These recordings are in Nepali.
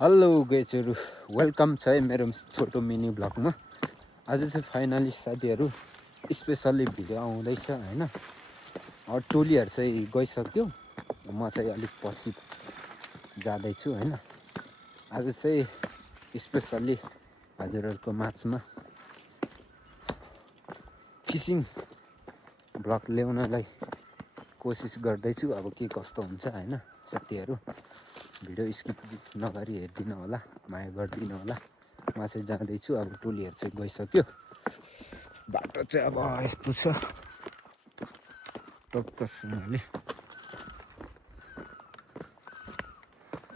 हेलो गाइजहरु वेलकम छ है मेरो छोटो मिनी ब्लगमा। आज चाहिँ फाइनली साथीहरु स्पेशली भिडियो आउँदैछ हैन। टोलीहरु चाहिँ गइसक्यो, म चाहिँ अलिक पछि जाँदै छु हैन। आज चाहिँ स्पेशली हजुरहरुको माझमा फिशिङ ब्लग ल्याउनलाई कोसिस गर्दै छु। अब के कस्तो हुन्छ हैन साथीहरु, भिडियो स्किप नगरी हेर्दिनु होला, माया गर्दिनु होला। म चाहिँ जाँदै छु, अब टोलीहरु चाहिँ गइसक्यो। बाटो चाहिँ अब यस्तो छ टक्कसँगले।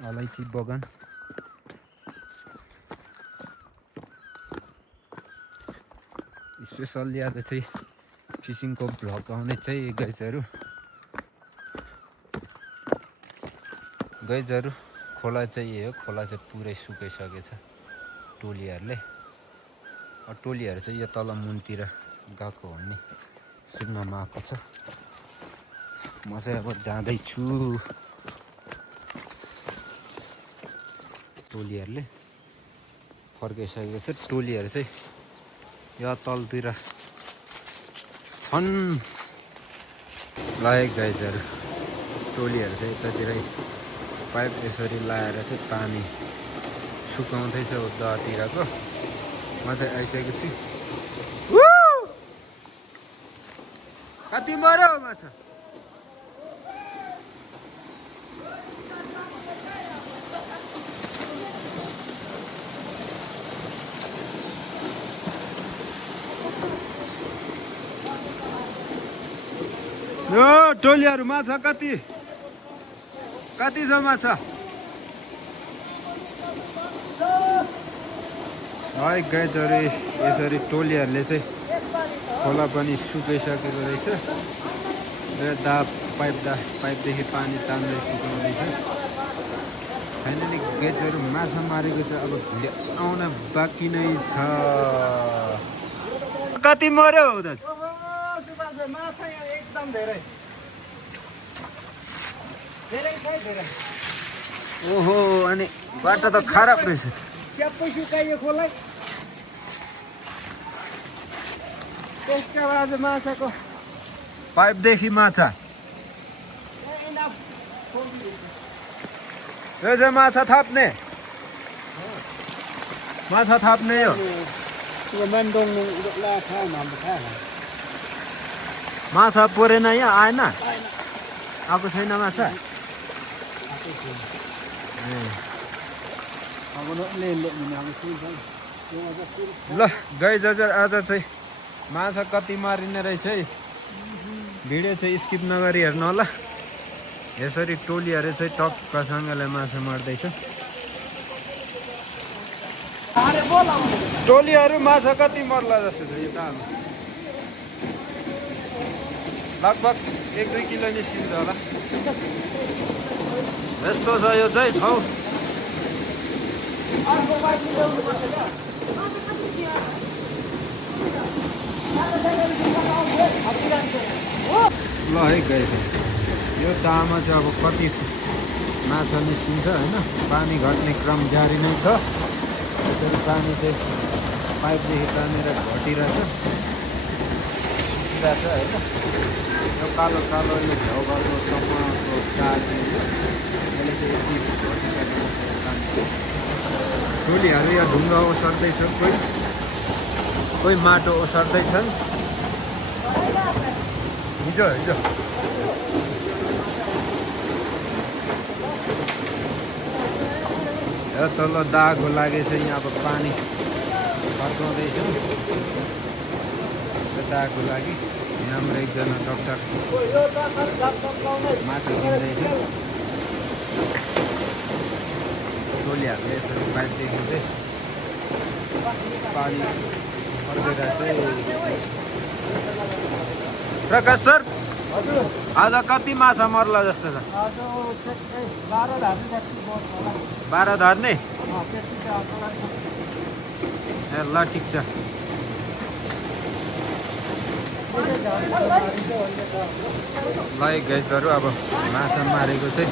अलैँची बगान स्पेशली आज चाहिँ फिशिङको भ्लग आउने चाहिँ गाइजहरु खोला चाहिँ यही हो। खोला चाहिँ पुरै सुकाइसकेछ टोलीहरुले। टोलीहरु चाहिँ यो तल मुनतिर गएको भन्ने सुन्नमा आएको छ। म चाहिँ अब जाँदै छु। टोलीहरुले फर्किसकेको छ। टोलीहरु चाहिँ यो तलतिर छन्। लायक गाइजहरु टोलीहरु चाहिँ यतातिर पाइप यसरी लाएर चाहिँ पानी सुकाउँदैछ उतातिरको। म चाहिँ आइसकेको छु। कति मर्यो माछा? यो टोलीहरु माछा कति छ माछा? है गाइजहरु यसरी टोलीहरुले चाहिँ खोला पनि सुकाइसकेको रहेछ। पाइपदेखि पानी तान्दै सुकाउँदैछ। फाइनली गाइजहरु माछा मारेको चाहिँ अब भिडियो आउन बाँकी नै छ। कति मर्यो उता? माछा यहाँ एकदम धेरै धेरै। ओहो, अनि बाटो त खराब रहेछ। स्याप्पै सुकाइयो खोला। त्यसका बाद माछाको पाइपदेखि माछा यो चाहिँ माछा थाप्ने हो। माछा परेन, यहाँ आएन, आएको छैन माछा। ल गाइज आज चाहिँ माछा कति मारिने रहेछ है। भिडियो चाहिँ स्किप नगरी हेर्नु होला। यसरी टोलीहरु चाहिँ टक्कसँगले माछा मार्दैछ। टोलीहरु माछा कति मर्ला जस्तो छ यो काम? लगभग 1-2 किलो निस्किन्छ होला। यस्तो छ यो चाहिँ ठाउँ। ल है गाइस, यो दामा चाहिँ अब कति माछा निस्किन्छ हैन। पानी घट्ने क्रम जारी नै छ। यसरी पानी चाहिँ पाइपदेखि तानेर घटिरहेछ हैन। यो कालो कालोले झ्याउ गर्नु टमाटो काट्ने यसले चाहिँ यति घटिरहेको छ। टोलीहरु यहाँ ढुङ्गा ओसार्दैछ, कोही माटो ओसार्दैछन्। हिजो तल दागो लागेछ। यहाँ अब पानी फर्काउँदैछ दागको लागि। हाम्रो एकजना डाक्टर माछा किन्दैछ। टोलीहरुले यसरी पाइपदेखि चाहिँ पानी फर्काइरहेछ। प्रकाश सर, आज कति माछा मर्ला जस्तो छ? 12 धर्ने? ल ठिक छ। ल गाइजहरु अब माछा मारेको चाहिँ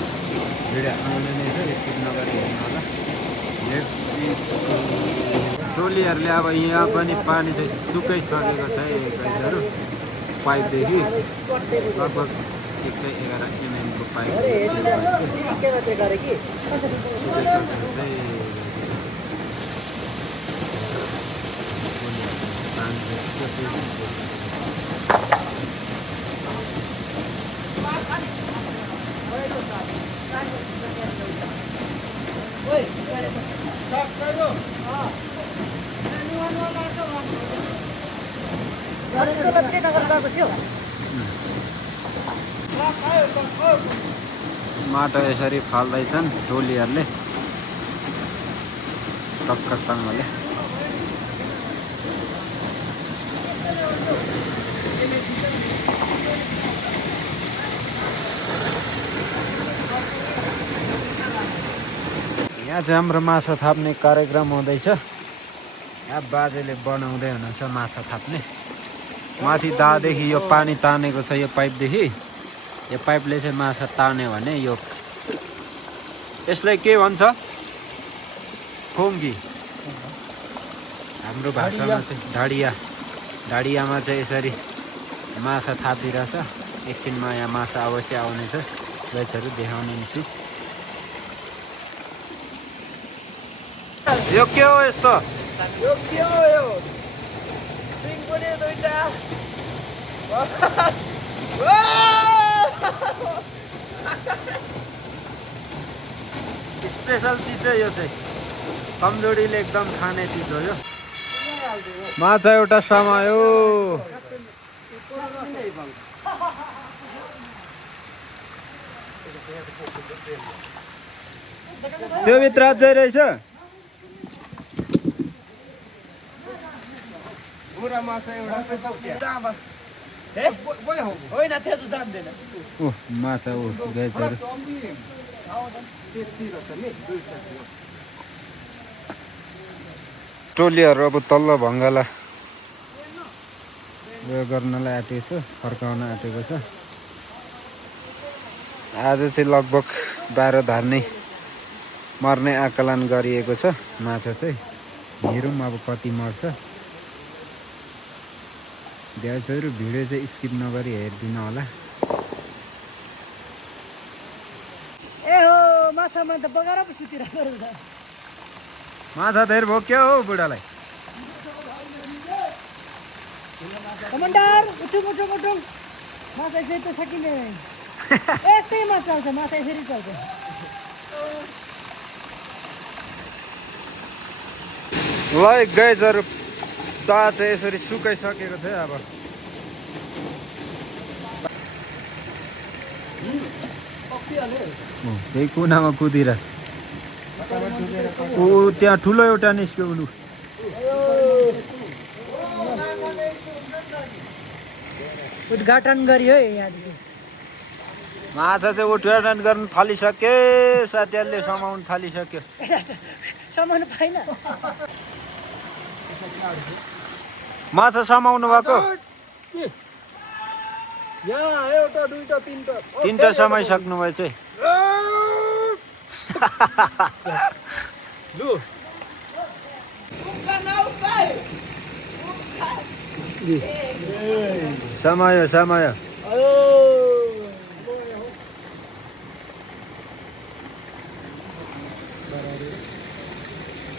भिडियो आउने नै छ, स्किप नगरी हेर्नु होला। टोलीहरूले अब यहाँ पनि पानी चाहिँ सुकाइसकेको छ गाइजहरू पाइपदेखि लगभग 111 mm को पाइप माटो यसरी फाल्दैछन् टोलीहरूले टक्कसँगले। यहाँ चाहिँ हाम्रो माछा थाप्ने कार्यक्रम हुँदैछ। यहाँ बाजेले बनाउँदै हुनुहुन्छ माछा थाप्ने। माथि दादेखि यो पानी तानेको छ यो पाइपदेखि। यो पाइपले चाहिँ माछा तान्यो भने यो यसलाई के भन्छ? खोङ्गी हाम्रो भाषामा चाहिँ ढाडिया। ढाडियामा चाहिँ यसरी माछा थापिरहेछ। एकछिनमा यहाँ माछा अवश्य आउनेछ। गाइजहरू देखाउने छु। यो के हो यस्तो? यो के हो यो? सिङ पनि दुईटा। स्पेसल चिज चाहिँ यो चाहिँ कमजोरीले एकदम खाने चिज हो यो। माछा एउटा समायो। त्यो भित्र अझै रहेछ। बुरा माछा एउटा होइन त्यस्तो जान्दैन। ओ माछा हो गाइजहरू। टोलीहरू अब तल्लो भङ्गाला उयो गर्नलाई आँटेको छ, फर्काउन आँटेको छ। आज चाहिँ लगभग 12 धार्ने मर्ने आकलन गरिएको छ माछा चाहिँ। हेरौँ अब कति मर्छ। गाइजहरू भिडियो चाहिँ स्किप नगरी हेरिदिनु होला। ए हो माछामा त बगाएर पो सुतिरहेको रहेछ। माछा धेरै भोक्यो हो बुढालाई। कमान्डर उठौँ उठौँ उठौँ। माछा यसरी त सकिने। यस्तै माछा आउँछ। माछा यसरी चल्छ। ल गाइजहरू दाहा चाहिँ यसरी सुकाइसकेको छ अब। त्यही कुनामा कुदिर ऊ त्यहाँ ठुलो एउटा निस्क्यो उलु। उद्घाटन गरियो है यहाँदेखि। माछा चाहिँ उद्घाटन गर्न थालिसके। साथीहरूले समाउन थालिसक्यो। समाउनु पाइन। माछा समाउनु भएको? यहाँ एउटा दुईटा तीनटा समाइसक्नु भएछ। लु समायो समायो।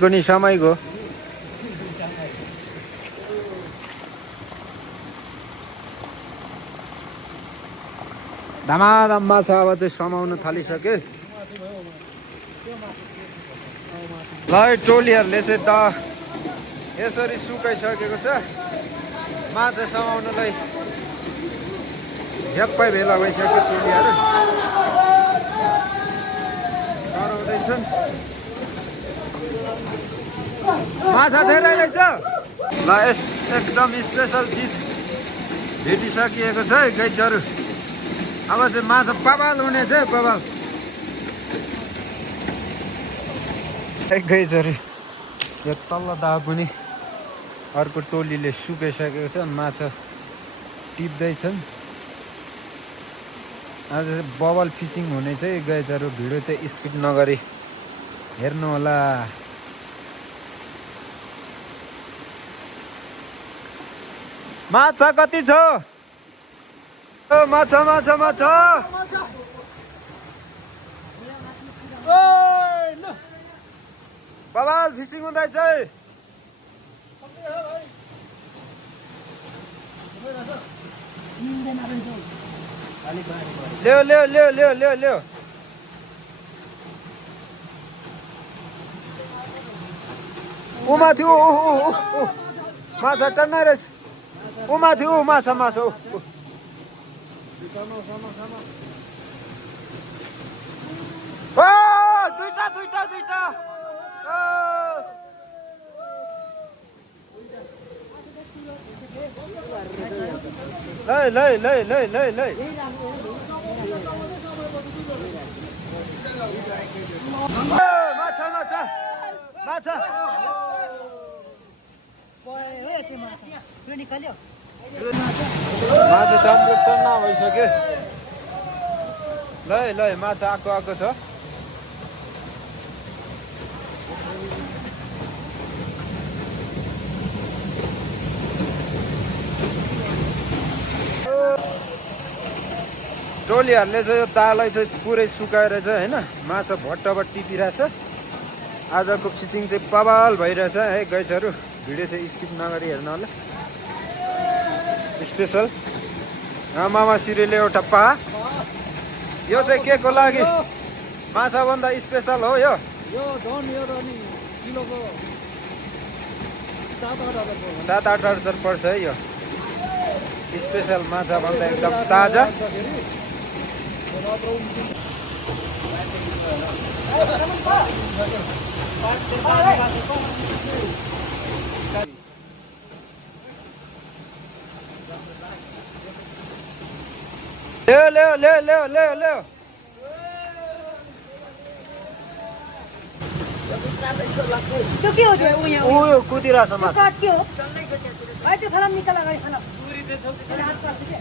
पनि समाइगयो। धमाधम माछा अब चाहिँ समाउन थालिसके। ल टोलीहरूले चाहिँ त यसरी सुकाइसकेको छ। माछा समाउनलाई झ्याप्पै भेला भइसक्यो। टोलीहरू डराउँदैछन्। माछा धेरै रहेछ। ल एकदम स्पेसल चिज भेटिसकिएको छ है गाइजहरू। अब चाहिँ माछा बबाल हुनेछ बबाल। गाइजहरू यो तल्लो दाउ पनि अर्को टोलीले सुकाइसकेको छ। माछा टिप्दैछन्। आज बबल फिसिङ हुने चाहिँ गाइजहरू। भिडियो चाहिँ स्किप नगरी हेर्नु होला। माछा कति छ ओ माछा माछा माछा बबाल फिसिङ हुँदैछ ल्याउ ल्याउ ल्याउ ल्याउ ल्याउ ल्याउ माथि माछा टन्नै रहेछ माथि माछा माछा दुईटा दुईटा दुईटा लै लै लै लै लै लै माछा माछा माछा माछा चाहिँ टन्ना भइसक्यो लै लै माछा आएको आएको छ टोलीहरूले चाहिँ यो ताललाई चाहिँ पुरै सुकाएर चाहिँ होइन माछा भट्टभट टिपिरहेछ आजको फिसिङ चाहिँ बवाल भइरहेछ है गाइजहरू भिडियो चाहिँ स्किप नगरी हेर्नु होला स्पेसल मामा सिरेले एउटा पा यो चाहिँ के को लागि माछा भन्दा स्पेसल हो यो किलोको 7-8 हजार पर्छ है यो स्पेसल माछा भन्दा एकदम ताजा ल्याउ ल्याउ ल्याउ ल्याउ ल्याउ ल्याउ त्यो के हो त्यो उयो कुदिरहेछ माछा के हो भाइ त्यो फलाम निकाल अगाडि फलाम हात पार्छ के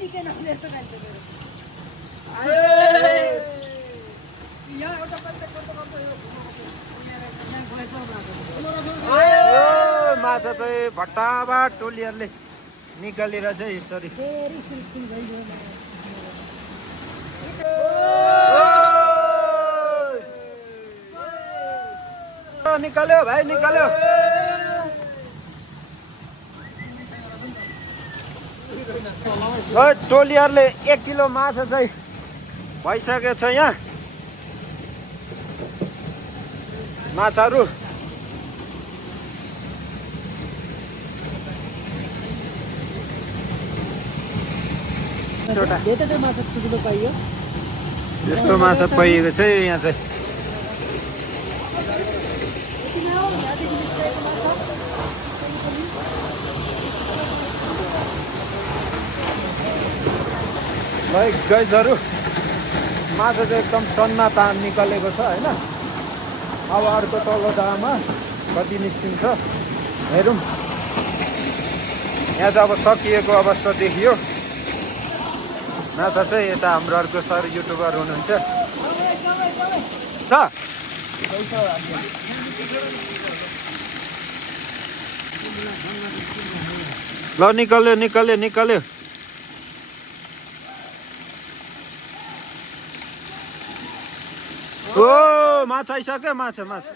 निकेन यस्तो गान्छ माछा चाहिँ भट्टाबाट टोलीहरूले निकालेर चाहिँ यसरी निकाल्यो भाइ निकाल्यो टोलीहरूले 1 किलो माछा चाहिँ भइसकेको छ यहाँ माछाहरू यस्तो माछा पाइएको चाहिँ यहाँ चाहिँ गाइजहरू माछा चाहिँ एकदम टन्ना तान निकालेको छ होइन अब अर्को तल्लो दामा कति निस्किन्छ हेरौँ यहाँ चाहिँ अब सकिएको अवस्था देखियो माछा चाहिँ यता हाम्रो अर्को सर युट्युबर हुनुहुन्छ ल निकाल्यो निकाल्यो निकाल्यो ओ माछा आइसक्यो माछा माछा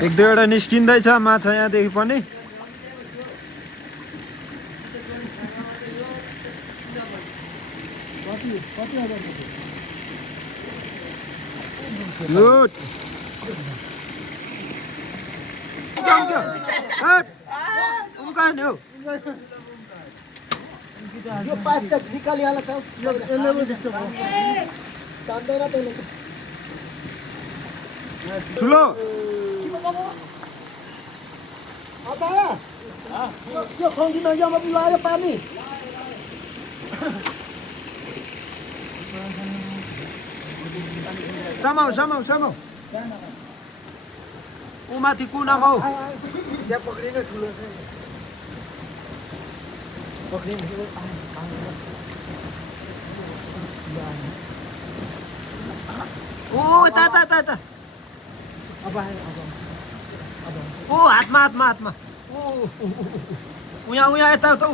एक दुईवटा निस्किँदैछ माछा यहाँदेखि पनि लुट उम्काने हो यो पाँच तक निकालिहाल्छ ठुलो त्यो खङ्गी नजिकमा बुलायो पानी समाउ समाउ समाउ ऊ माथि कुनामा हौ त्यहाँ पक्रिनु ठुलो छ पक्रिनु ओ ता अब ओ हातमा हातमा हातमा उहाँ उहाँ यता उता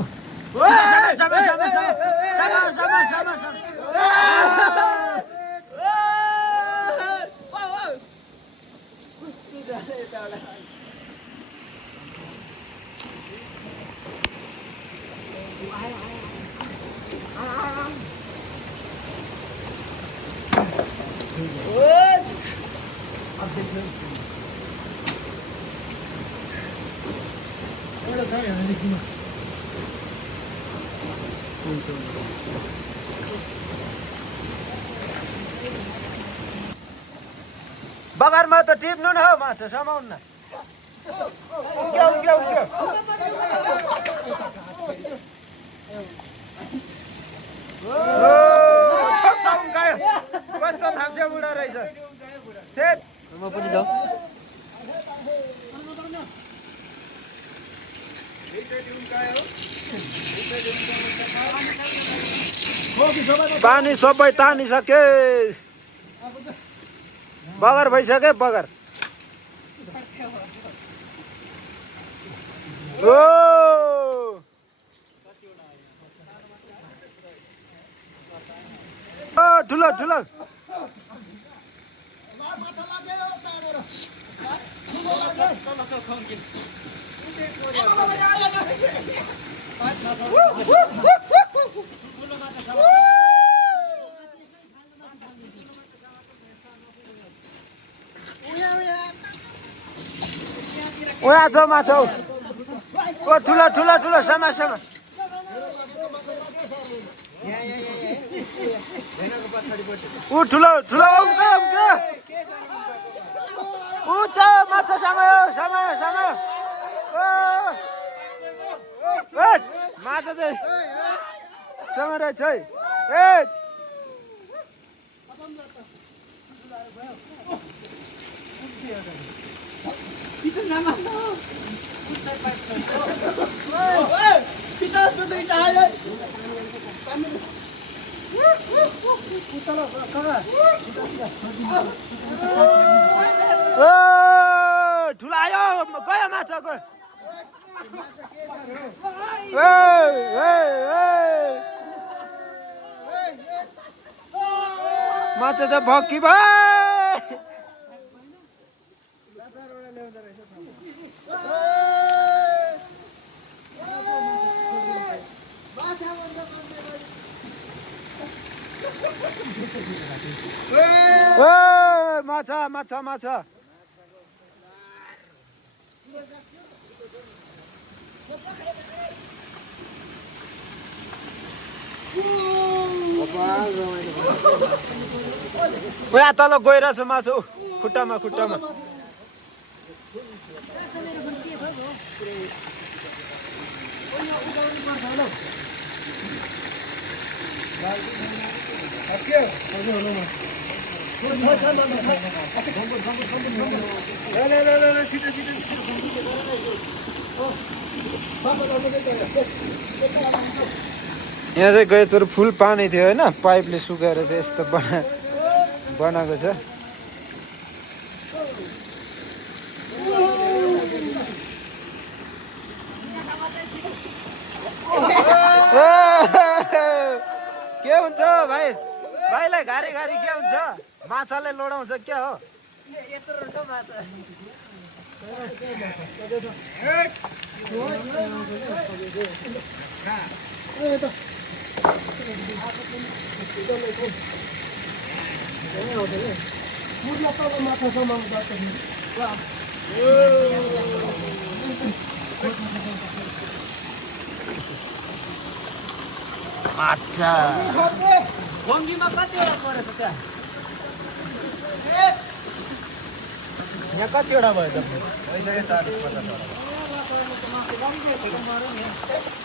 बगरमा त टिप्नु न हौ माछा समाउनु न उक्यो कस्तो थाप्से बुढा रहेछ म पनि जाऊ पानी सबै तानिसके बगर भइसक्यो बगर ओ ठुलो ठुलो ओया छ माछा ओ ठुलो ठुलो ठुलो समा समा ऊ ठुलो ठुलो ऊ छ माछा समायो समायो समायो माछा चाहिँ सँग रहेछ है ठुलो आयो गयो माछा गयो माछा चाहिँ भक्की भयो माछा माछा माछा यहाँ तल गइरहेछ माछा खुट्टामा खुट्टामा यहाँ चाहिँ गए तर फुल पानी थियो होइन पाइपले सुकाएर चाहिँ यस्तो बनाएको छ के हुन्छ भाइ भाइलाई घारी घारी के हुन्छ माछाले लोडाउँछ क्या हो माछा गङ्गीमा कतिवटा परेछ त्यहाँ यहाँ कतिवटा भयो त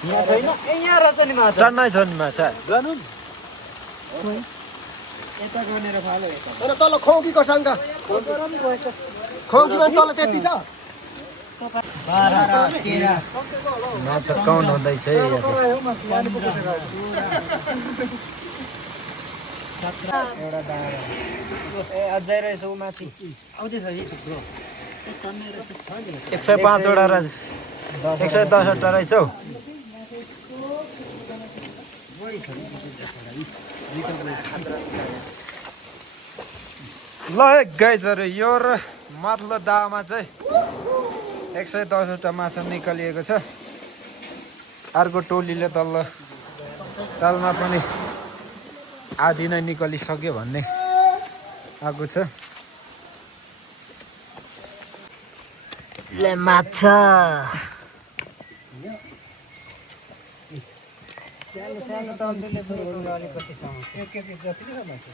यहाँ छैन ए यहाँ रहेछ नि माछा टन्नै छ नि माछा गर्नु यता गनेर फाल्यो यता तर तल खौकी कसाङ का खौकीमा तल त्यति छ 12 13 माछा काउन्ट हुँदैछ है यहाँ चाहिँ। एउटा दारा ए अझै रहेछ उ माथि आउँदैछ है थुप्रो 105 वटा र 110 वटा रहेछ हौ। ल गाइजहरू यो र माथिल्लो दामा चाहिँ 110 वटा माछा निकालिएको छ। अर्को टोलीले तलमा पनि आधी नै निकालिसक्यो भन्ने आएको छ। ले माछा सानो तन्देले अलिकति एक केजी जति छ माछा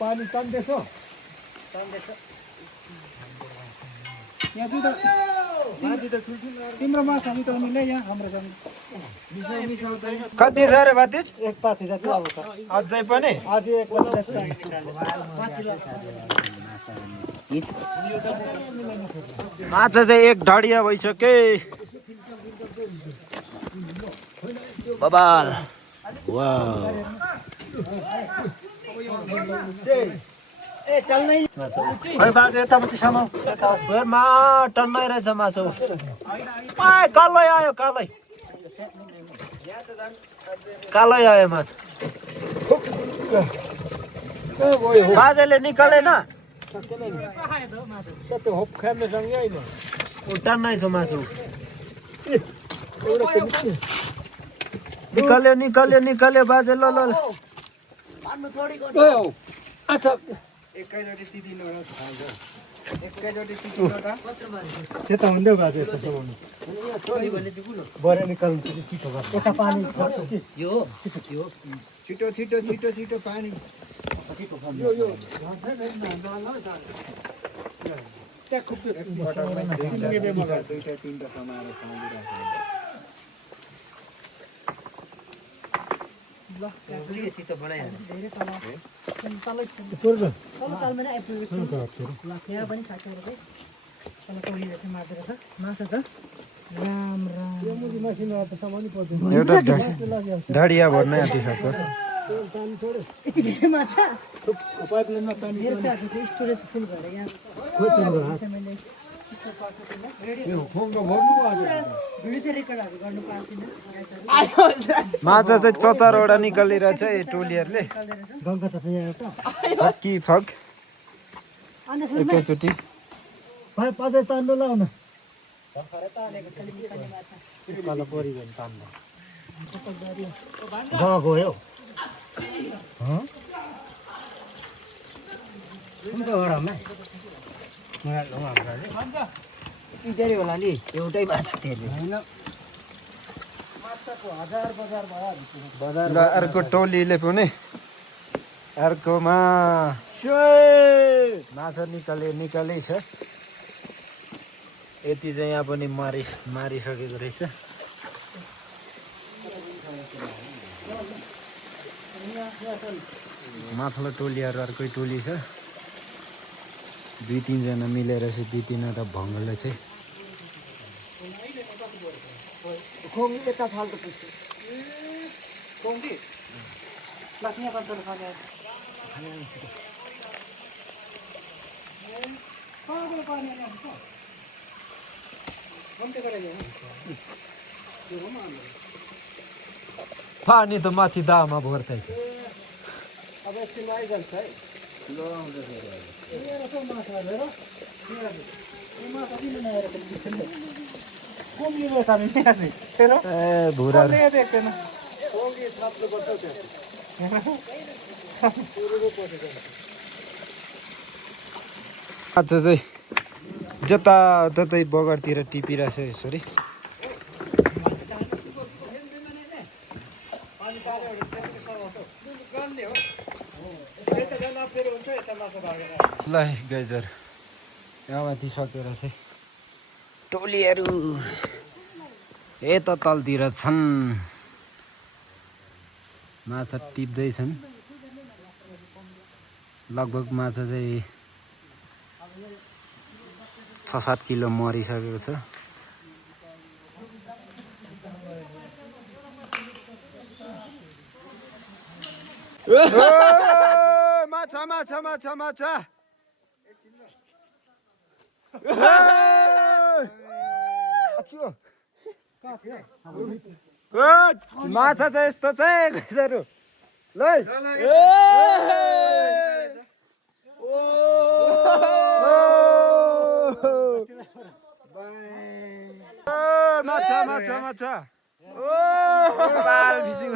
पानी तन्देछ यहाँ जुदा माथि त ठुल्ठुलो तिम्रो माछा हामी त उनीले यहाँ हाम्रो जमी मिसाउँदैन कति छ रे भातिज? एक पाती जति अब छ अझै पनि आज एक पाती जति माछा चाहिँ एक ढडिया भइसके बबाल। वाउ ए चल्नै खै बाजे यतापट्टि समाउ मा टन्नै रहेछ माछा। कालै आयो कालै आयो माछा। बाजेले निकालेन सबै होप खानेसँगै होइन ऊ टन्नै छ माछा। निकाल्यो बाजे ल अच्छा एकैचोटि तिदिन एकैचोटि तिदिनवटा त्यता हुँदै बाजे यस्तो समाउनु बरे निकाल्नु छिटो गर्छ यता पानी छ यो छिटो छिटो छिटो छिटो पानी दुईटा तिनवटा समाएर खाइदिइरहेको यति त बनाइहाल्छ धेरै तल तलमा नै आइपुगेको छ यहाँ पनि साथीहरू चाहिँ तल टोलीले चाहिँ मार्दै रहेछ माछा त राम मसिनो त समाउनु पर्दैन एउटा ढडिया भर्न आँटिसक्यो। यति धेरै माछा पाइपलाइनमा पानी मेरो चाहिँ आज त्यो स्टोरेज फुल भएर यहाँ मैले भिडियो चाहिँ रेकर्डहरू गर्नु पार्थिनँ माछा चाहिँ 4 वटा निकालिरहेछ यो टोलीहरूले। गङ्गा त छ यहाँ एउटा फक्की फक अन्त एकैचोटि भाइ पझै तान्नु लाउन तल परिगयो नि तान्नु गयो कुन वडामा धेरै होला नि एउटै माछा त्यसले होइन माछाको हजार बजार भयो ल अर्को टोलीले पनि अर्कोमा माछा निकालै छ। यति चाहिँ यहाँ पनि मारिसकेको रहेछ। माथिल्लो टोलीहरू अर्कै टोली छ। 2-3 जना मिलेर चाहिँ 2-3वटा भङ्गले चाहिँ खोङ्गी यता फाल्टो पुग्छ खोङ्गी लाग्ने बन्दर खाने पानी त माथि दामा भर्दै छ। अब एकछिन आइजान्छ है ए भुरा माछा चाहिँ जताततै बगरतिर टिपिरहेछ यसरी। ल गाइजर यहाँ माथि सकेर चाहिँ टोलीहरू यता तलतिर छन् माछा टिप्दैछन् लगभग माछा चाहिँ 6-7 किलो मरिसकेको छ माछा माछा माछा माछा माछा चाहिँ यस्तो चाहिँ गइसहरू ल माछा माछा माछा बाल भिजिङ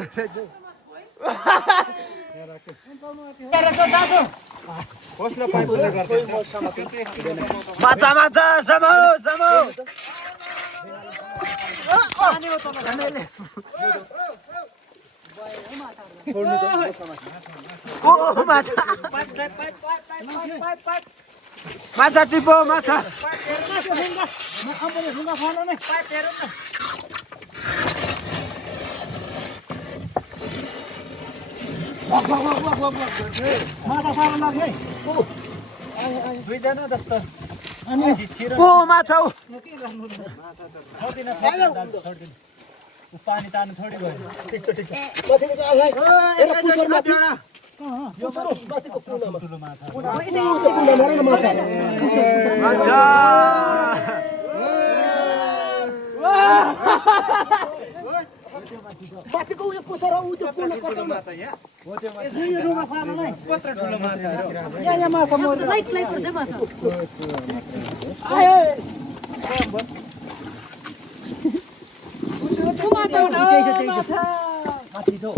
माछा माछा समो समो माछा टिपो माछा दुईजना जस्तो ओ माछा हो पानी तार्नु छोडी गयो बाटोको उयो पुछेर उ त्यो पुल कटाउनु यो रुगा फाल्नलाई कत्रो ठुलो माछा यहाँ माछा मर्यो लाइक लाइक पर्छ माछा आयो माथि जो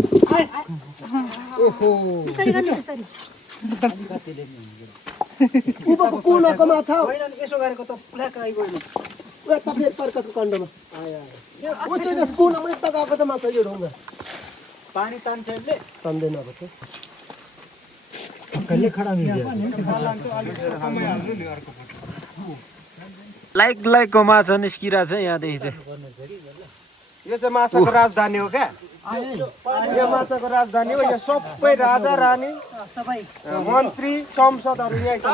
बिस्तारै गर्नु बिस्तारै उबको कुनाको माछा होइन यसो गरेको त प्ल्याक आइगयो उता फेरि पर्कसको कण्डमा उ त्यो कुनामा यता गएको छ माछा यो ढुङ्गा पानी तान्छ यसले तान्दैन अब चाहिँ कहिले खडा लाइक लाइकको माछा निस्किरहेको छ यहाँदेखि चाहिँ यो चाहिँ माछाको राजधानी हो क्या यो माछाको राजधानी हो यो सबै राजा रानी सबै मन्त्री संसदहरू यही छ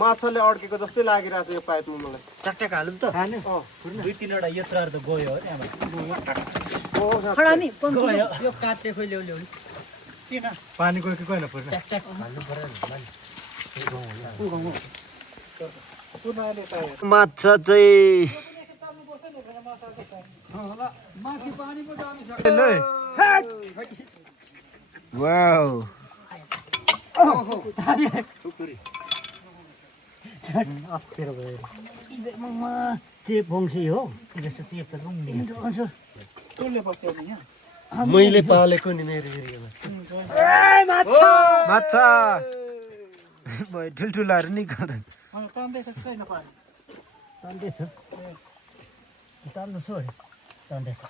माछाले अड्केको जस्तै लागिरहेको छ यो पाइपमा मलाई ट्याक हालौँ त दुई तीनवटा यत्रहरू त गयो हो त्यहाँबाट खडा नि यो काट्ने खोइ ल्याउ ल्याउ किन पानी गयो कि गएन पुर्न ट्याक ट्याक हाल्नु पर्यो माछा चाहिँ वाउ चेप वंशी हो चेप त मैले पालेको नि मेरो माछा ठुल्ठुलाहरू निकाल्छ तान्दैछ कि छैन पानी तान्दैछ तान्नु छोड्यो तान्दैछ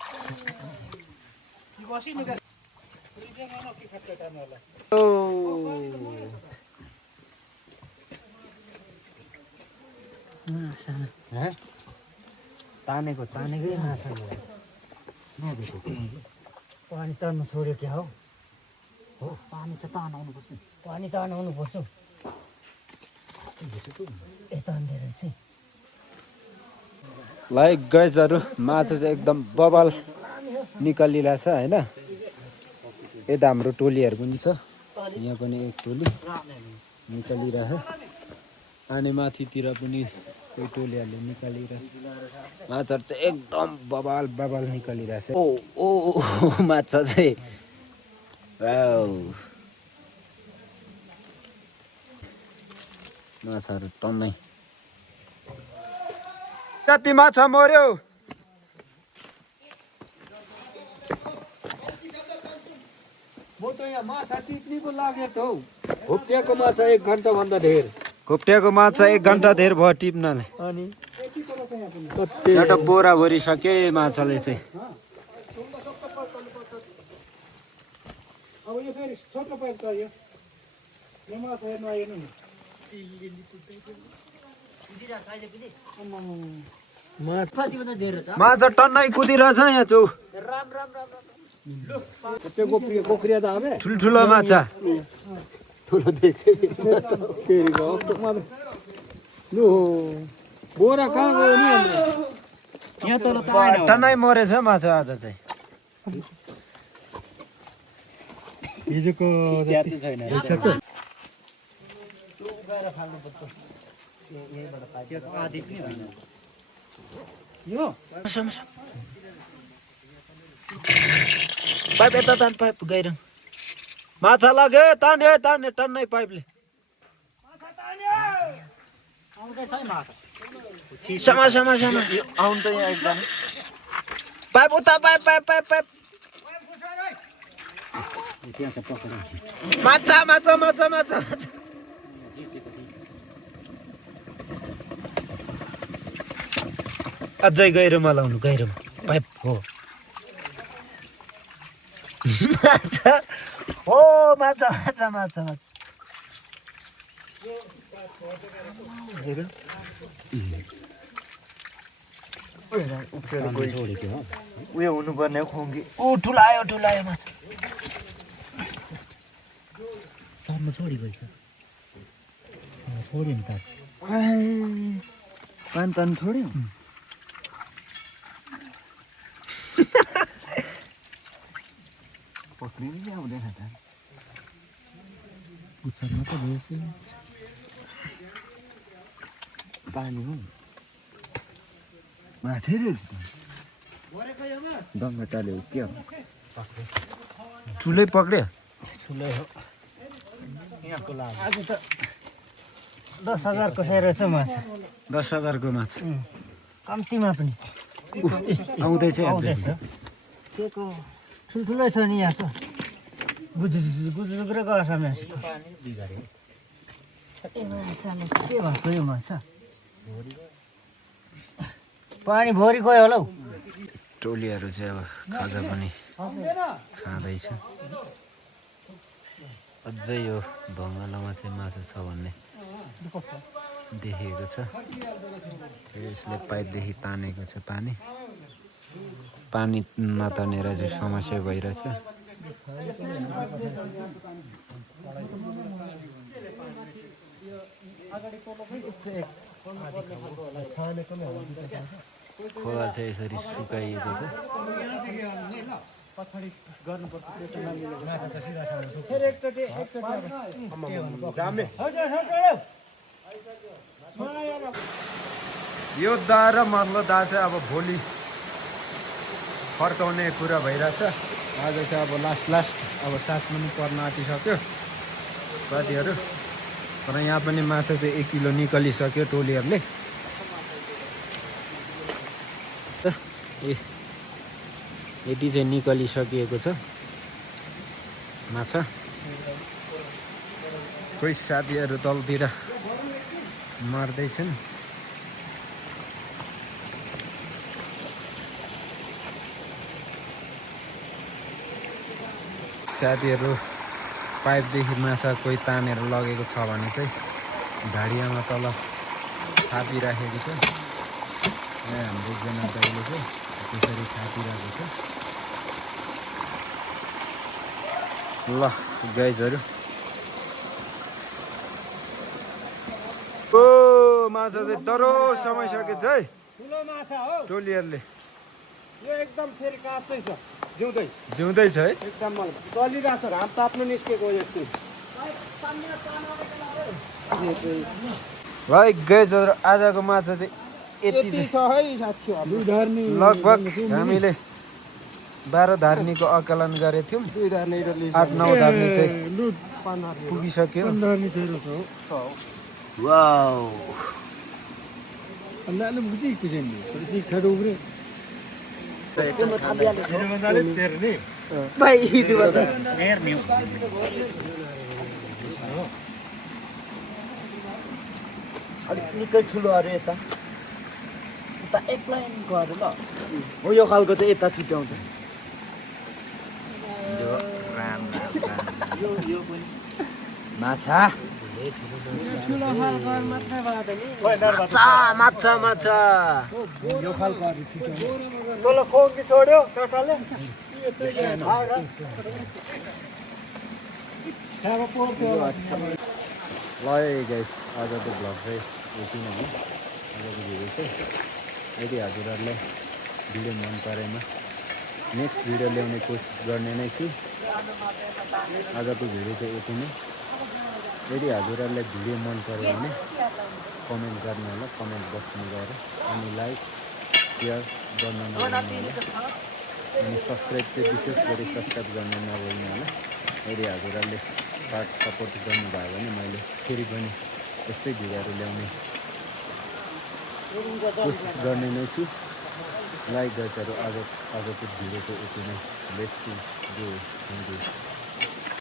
तानेको तानेकै माछा पानी तान्नु छोड्यो क्या हो पानी चाहिँ तानाउनुपर्छ पानी तानाउनुपर्छ ए तान्दै रहेछ लाइक गाइजहरू माछा चाहिँ एकदम बबाल निकालिरहेछ होइन यता हाम्रो टोलीहरू पनि छ यहाँ पनि एक टोली निकालिरहेछ अनि माथितिर पनि कोही टोलीहरूले निकालिरहेछ माछाहरू चाहिँ एकदम बबाल बबाल निकालिरहेछ ओ ओ माछा चाहिँ वाउ माछाहरू टन्नै कति माछा मर्यो म त यहाँ माछा टिप्नेको लागेको हौ घोप्टियाको माछा 1 घन्टाभन्दा धेर घोप्टियाको माछा 1 घन्टा धेर भयो टिप्नले अनि एउटा बोरा भरिसके माछाले चाहिँ अब यो फेरि छोटो पाइप चाहियो यो माछा हेर्नु आएन नि माछा टन्नै कुदिरहेछ यहाँ चौ कोक्रिया त आमे ठुल्ठुलो माछा लु बोरा कहाँ गयो नि यहाँ तल त टन्नै मरेछ माछा आज चाहिँ हिजोको छैन यो पाइप यता तान पाइप गइरहँ माछा लाग्यो तान्यो तान्यो टन्नै पाइपले समा समा समा आउनु त यहाँ एकदम पाइप उता पाइप पाइप पाइप पाइप माछा माछा माछा माछा अझै गहिरोमा लाउनु गहिरोमा पाइप हो माछा हो माछा माछा माछा माछा उयो हुनुपर्ने हो खोङ्गी ऊ ठुलायो ठुलायो माछा पानी पानी छोड्यो पक्रिनु आउँदैन त पुच्छरमा त भएछ पानी हो माछै रहेछ त डङ्गटाले हो के हो ठुलै पक्रियो ठुलै हो यहाँको लागि आज त 10,000 कसै रहेछ माछा 10,000 को माछा कम्तीमा पनि आउँदैछ आउँदैछ के को ठुल्ठुलै छ नि यहाँ त गुजुजुग र गर्छ मान्छेको के भएको यो माछा पानी भरि गयो होला हौ टोलीहरू चाहिँ अब खाजा पनि खाँदैछ अझै यो ढङ्गलामा चाहिँ माछा छ भन्ने देखिएको छ यसले पाइपदेखि तानेको छ पानी पानी नतानेर चाहिँ समस्या भइरहेछ खोला चाहिँ यसरी सुकाइएको छ यो दा र मर्लो दा चाहिँ अब भोलि फर्काउने कुरा भइरहेछ आज चाहिँ अब लास्ट अब सास पनि पर्न आँटिसक्यो साथीहरू तर यहाँ पनि माछा चाहिँ 1 किलो निकालिसक्यो टोलीहरूले यति चाहिँ निकालिसकिएको छ माछा कोही साथीहरू तलतिर मार्दैछन् साथीहरू पाइपदेखि माछा कोही तानेर लगेको छ भने चाहिँ ढाडियामा तल थापिराखेको छ यहाँ हाम्रो एकजना दाइले चाहिँ त्यसरी थापिरहेको छ ल गाइजहरू ओ माछा चाहिँ डह्रो समाइसकेछ है ठुलो माछा हो टोलीहरूले यो एकदम फेरि काँचै छ जिउँदै जिउँदै छ है एकदम चलिरहेको छ घाम ताप्नु निस्केको एकछिन भाइ गाइजहरू आजको माछा चाहिँ यति यति छ है साथी लगभग हामीले 12 धार्नीको आकलन गरेको थियौँ 8-9 धार्नी चाहिँ पुगिसक्यो वाउ अलिक निकै ठुलो अरे यता उता एक लाइन गयो ल हो यो खालको चाहिँ यता छिट्याउँछ राम माछा ठुलो खालको मात्रै बाद नि माछा माछा तल खोकी छोड्यो काकाले ल गाइस आजको भ्लग चाहिँ यति नै हो आजको भिडियो चाहिँ यदि हजुरहरूलाई भिडियो मन परेमा नेक्स्ट भिडियो ल्याउने कोसिस गर्ने नै छु आजको भिडियो चाहिँ यति नै यदि हजुरहरूलाई भिडियो मन पऱ्यो भने कमेन्ट गर्नु होला कमेन्ट बक्समा गएर अनि लाइक सेयर गर्न नभुल्नु होला अनि सब्सक्राइब चाहिँ विशेष गरी सब्सक्राइब गर्न नभुल्नु होला यदि हजुरहरूले साथ सपोर्ट गर्नुभयो भने मैले फेरि पनि यस्तै भिडियोहरू ल्याउने कोसिस गर्ने नै छु लाइक गर्छहरू आजको भिडियो चाहिँ यति नै let's see go thank you